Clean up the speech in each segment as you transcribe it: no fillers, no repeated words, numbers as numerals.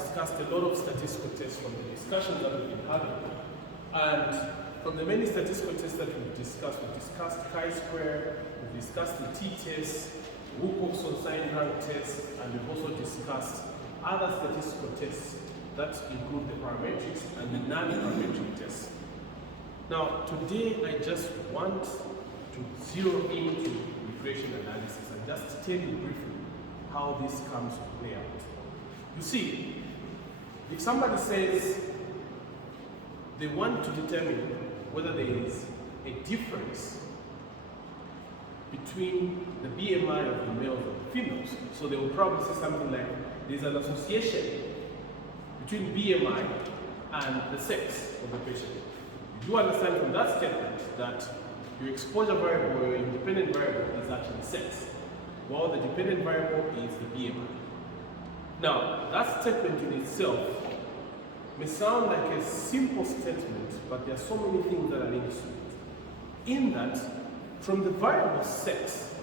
discussed a lot of statistical tests from the discussions that we've been having. And from the many statistical tests that we've discussed chi-square, we've discussed the t-test, Wilcoxon sign rank test, and we've also discussed other statistical tests that include the parametrics and the non-parametric tests. Now, today I just want to zero into regression analysis and just tell you briefly how this comes to play out. You see, if somebody says they want to determine whether there is a difference between the BMI of the males and the females, so they will probably say something like there's an association between BMI and the sex of the patient. You do understand from that statement that your exposure variable, your independent variable, is actually sex, while the dependent variable is the BMI. Now, that statement in itself may sound like a simple statement, but there are so many things that are linked to it. In that, from the variable sex,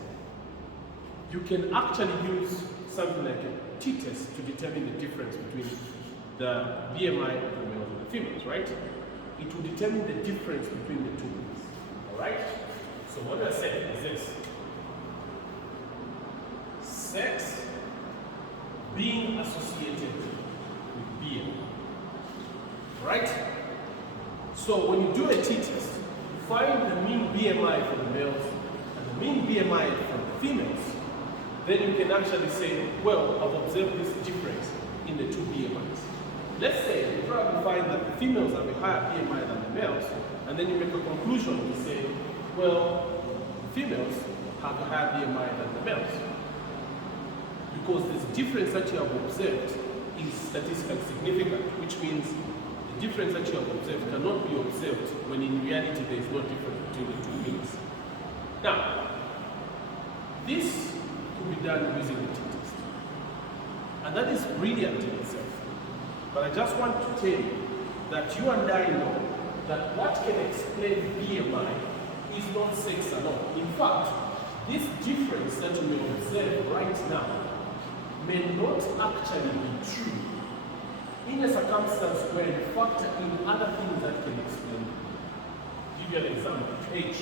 you can actually use something like a t-test to determine the difference between the BMI of the males and the females, right? It will determine the difference between the two groups, all right? So what I said is this: sex being associated with BMI, right? So when you do a t-test, you find the mean BMI for the males and the mean BMI for the females, then you can actually say, well, I've observed this difference in the two BMIs. Let's say you probably find that the females have a higher BMI than the males, and then you make a conclusion and say, well, the females have a higher BMI than the males. Because this difference that you have observed is statistically significant, which means the difference that you have observed cannot be observed when in reality there is no difference between the two means. Now, this could be done using the t-test, and that is brilliant in itself. But I just want to tell you that you and I know that what can explain BMI is not sex alone. In fact, this difference that we observe right now may not actually be true in a circumstance where you factor in other things that can explain it. Give you an example: age.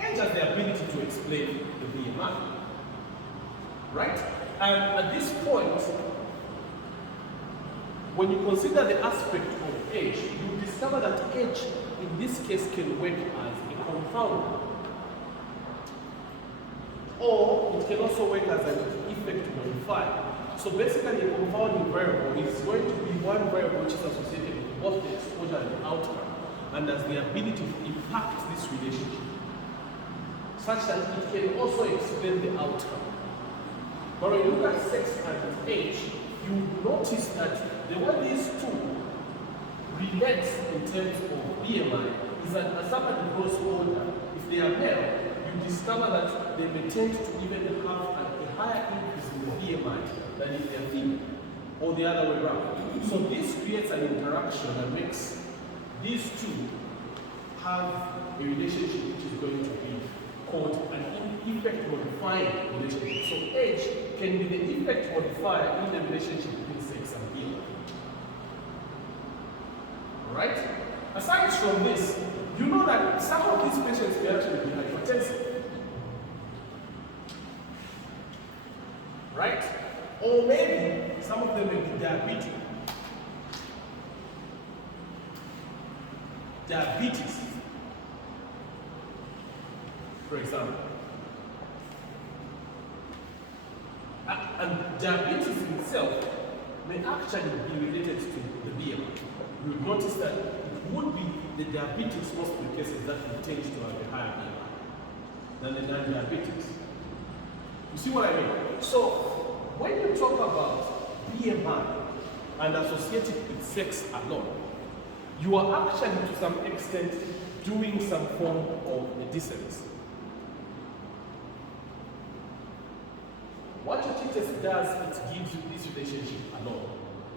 Age has the ability to explain the BMI, right? And at this point, when you consider the aspect of age, you discover that age in this case can work as a confounder, or it can also work as an effect modifier. So basically, a confounding variable is going to be one variable which is associated with both the exposure and the outcome, and has the ability to impact this relationship, such that it can also explain the outcome. But when you look at sex and age, you notice that the way these two relate in terms of BMI is that as somebody grows older, if they are male, you discover that they may tend to even have a higher increase in the BMI than if they are female, or the other way around. So this creates an interaction that makes these two have a relationship which is going to be called an effect modifying relationship. So age can be the effect modifier in the relationship between sex and BMI. Alright? Aside from this, you know that some of these patients may actually be hypertensive. Right? Or maybe some of them may be diabetic. Diabetes, for example. And diabetes in itself may actually be related to the BMI. You would notice that it would be the diabetics, most of the cases, that will tend to have a higher BMI than the non-diabetics. You see what I mean? So, when you talk about BMI and associate it with sex alone, you are actually to some extent doing some form of a dissonance. What your t-test does, it gives you this relationship alone.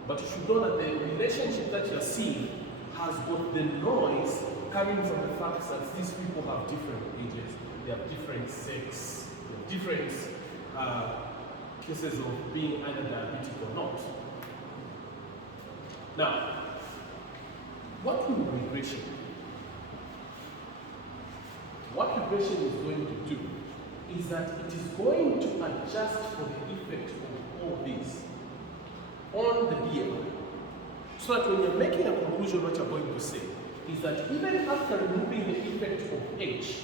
But you should know that the relationship that you are seeing has got the noise coming from the fact that these people have different ages, they have different sex, they have different cases of being either diabetic or not. Now, what will regression? What regression is going to do is that it is going to adjust for the effect of all these on the BMI. So that when you're making a conclusion, what you're going to say is that even after removing the effect of age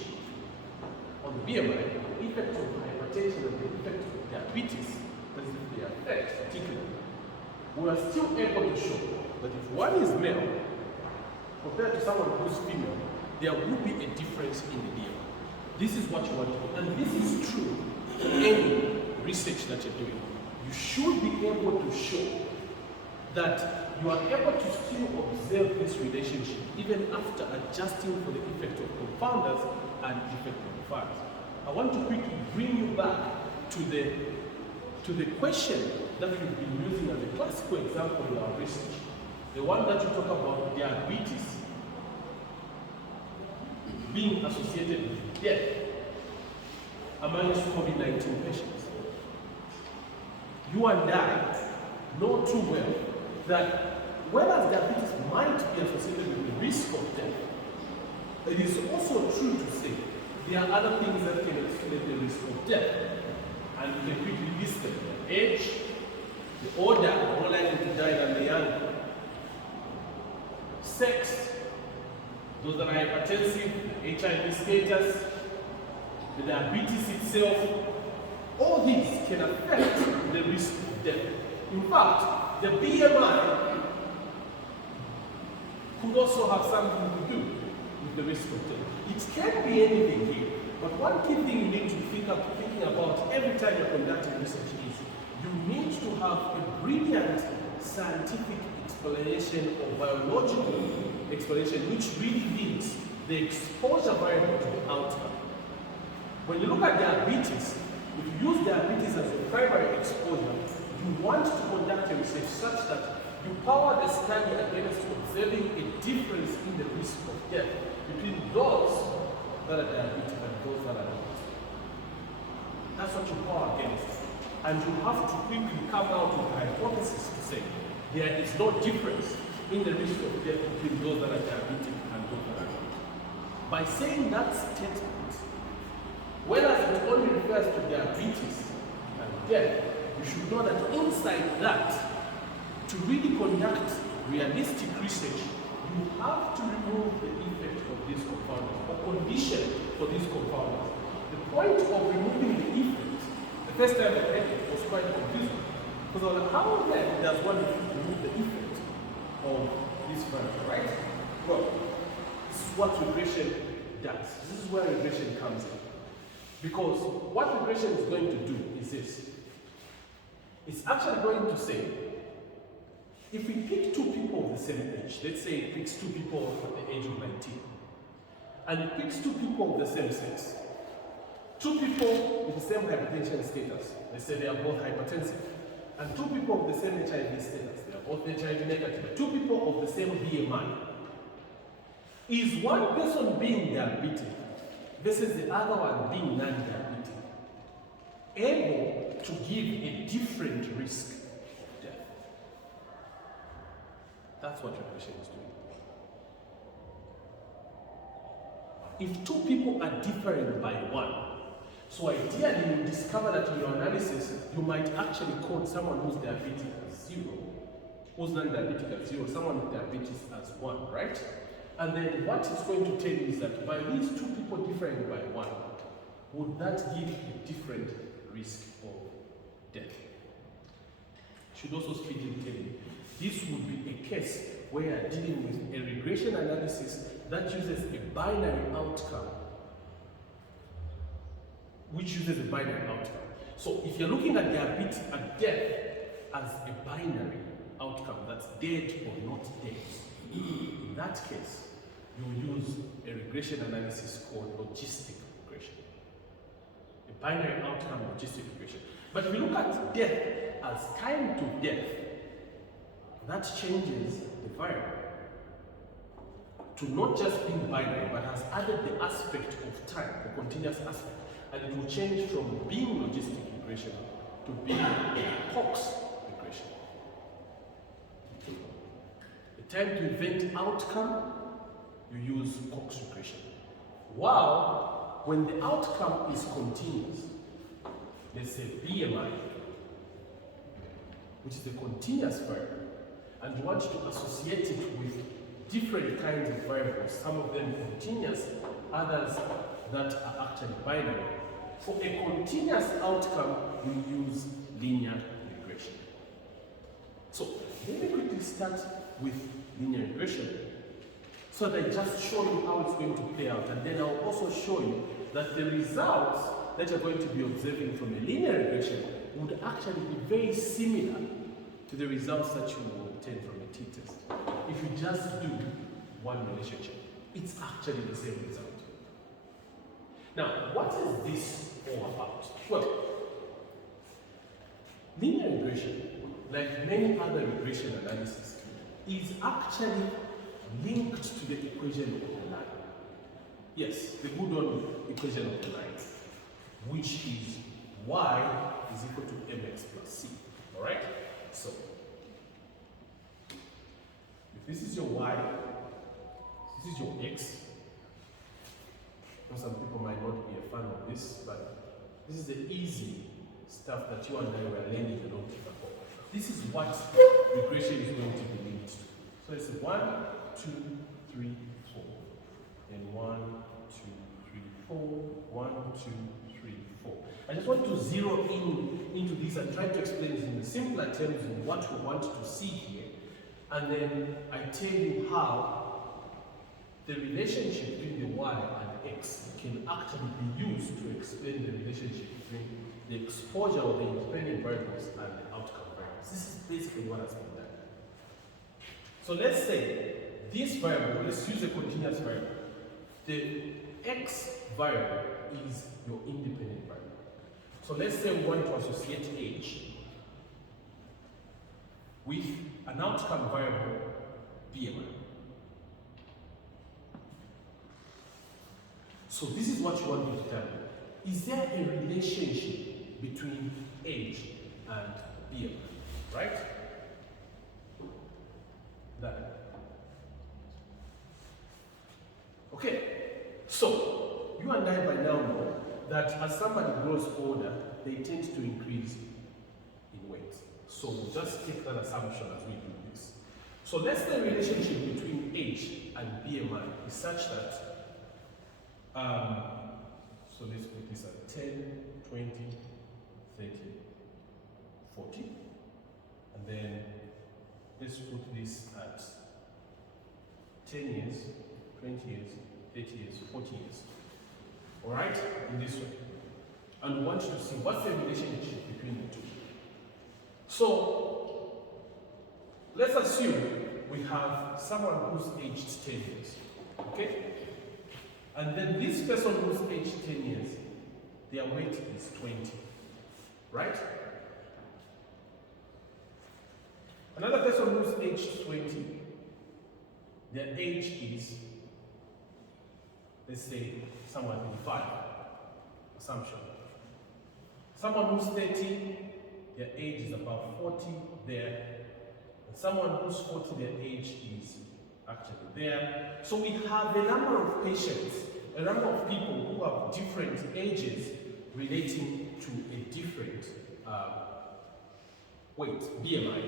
on the BMI, the effect of hypertension and the effect of diabetes, that is the effect particularly, we are still able to show that if one is male compared to someone who's female, there will be a difference in the BMI. This is what you want to do. And this is true for any research that you're doing. You should be able to show that you are able to still observe this relationship even after adjusting for the effect of confounders and effect modifiers. I want to quickly bring you back to the question that we've been using as a classical example in our research. The one that you talk about diabetes being associated with death amongst COVID-19 patients. You and I know too well that whereas diabetes might be associated with the risk of death, it is also true to say there are other things that can explain the risk of death. And we can quickly list them. The age, the older, more likely to die than the younger. Sex, those that are hypertensive, HIV status, the diabetes itself, all these can affect the risk of death. In fact, the BMI could also have something to do with the risk of death. It can be anything here, but one key thing you need to thinking about every time you're conducting research is you need to have a brilliant scientific explanation or biological explanation which really links the exposure variable to the outcome. When you look at diabetes, if you use diabetes as your primary exposure, you want to conduct a research such that you power the study against observing a difference in the risk of death between those that are diabetic and those that are not. That's what you power against. And you have to quickly come out with a hypothesis to say there is no difference in the risk of death between those that are diabetic and those that are not. By saying that statement, whereas it only refers to diabetes and death, you should know that inside that, to really conduct realistic research, you have to remove the effect of these confounders or condition for these confounders. The point of removing the effect, the first time I read it was quite confusing. Because how then does one remove the effect of this variable, right? Well, this is what regression does. This is where regression comes in. Because what regression is going to do is this. It's actually going to say, if we pick two people of the same age, let's say it picks two people at the age of 19, and it picks two people of the same sex, two people with the same hypertension status, let's say they are both hypertensive, and two people of the same HIV status, they are both HIV negative, two people of the same BMI. Is one person being diabetic versus the other one being non-diabetic able to give a different risk of death? That's what regression is doing. If two people are different by one, so ideally you discover that in your analysis you might actually code someone who's diabetic as 0, who's non-diabetic as 0, someone with diabetes as 1, right? And then what it's going to tell you is that by these two people differing by 1, would that give a different risk of death? Should also speed in tell you, this would be a case where you're dealing with a regression analysis that uses a binary outcome, which uses a binary outcome. So if you're looking at diabetes and death as a binary outcome, that's dead or not dead, in that case, you use a regression analysis called logistic regression. A binary outcome logistic regression. But if you look at death as time to death, that changes the variable to not just being binary, but has added the aspect of time, the continuous aspect, and it will change from being logistic regression to be a Cox regression. The time to event outcome, you use Cox regression. While when the outcome is continuous, let's say BMI, which is a continuous variable, and you want to associate it with different kinds of variables, some of them continuous, others that are actually binary. For a continuous outcome, we use linear regression. So let me quickly start with linear regression so that I just show you how it's going to play out, and then I'll also show you that the results that you're going to be observing from a linear regression would actually be very similar to the results that you will obtain from a t-test. If you just do one relationship, it's actually the same result. Now, what is this all about? Well, linear regression, like many other regression analysis, is actually linked to the equation of the line. Yes, the good old equation of the line, which is y is equal to mx plus c. Alright? So, if this is your y, this is your x. Some people might not be a fan of this, but this is the easy stuff that you and I were learning a long time ago. This is what regression is going to be linked to. So it's 1, 2, 3, 4. And 1, 2, 3, 4. 1, 2, 3, 4. I just want to zero into this and try to explain it in the simpler terms of what we want to see here. And then I tell you how the relationship between the y and x can actually be used to explain the relationship between the exposure of the independent variables and the outcome variables. This is basically what has been done. So let's say this variable, let's use a continuous variable. The x variable is your independent variable. So let's say we want to associate age with an outcome variable, BMI. So this is what you want me to tell you. Is there a relationship between age and BMI, right? That. Okay, so you and I by now know that as somebody grows older, they tend to increase in weight. So we'll just take that assumption as we do this. So let's say the relationship between age and BMI is such that so let's put this at 10, 20, 30, 40. And then let's put this at 10 years, 20 years, 30 years, 40 years. Alright? In this way. And we want you to see what's the relationship between the two. So let's assume we have someone who's aged 10 years. Okay? And then this person who's aged 10 years, their weight is 20, right? Another person who's aged 20, their age is, let's say, somewhere 25, assumption. Someone who's 30, their age is about 40 there. And someone who's 40, their age is actually there. So we have a number of patients, a number of people who have different ages relating to a different weight, BMI.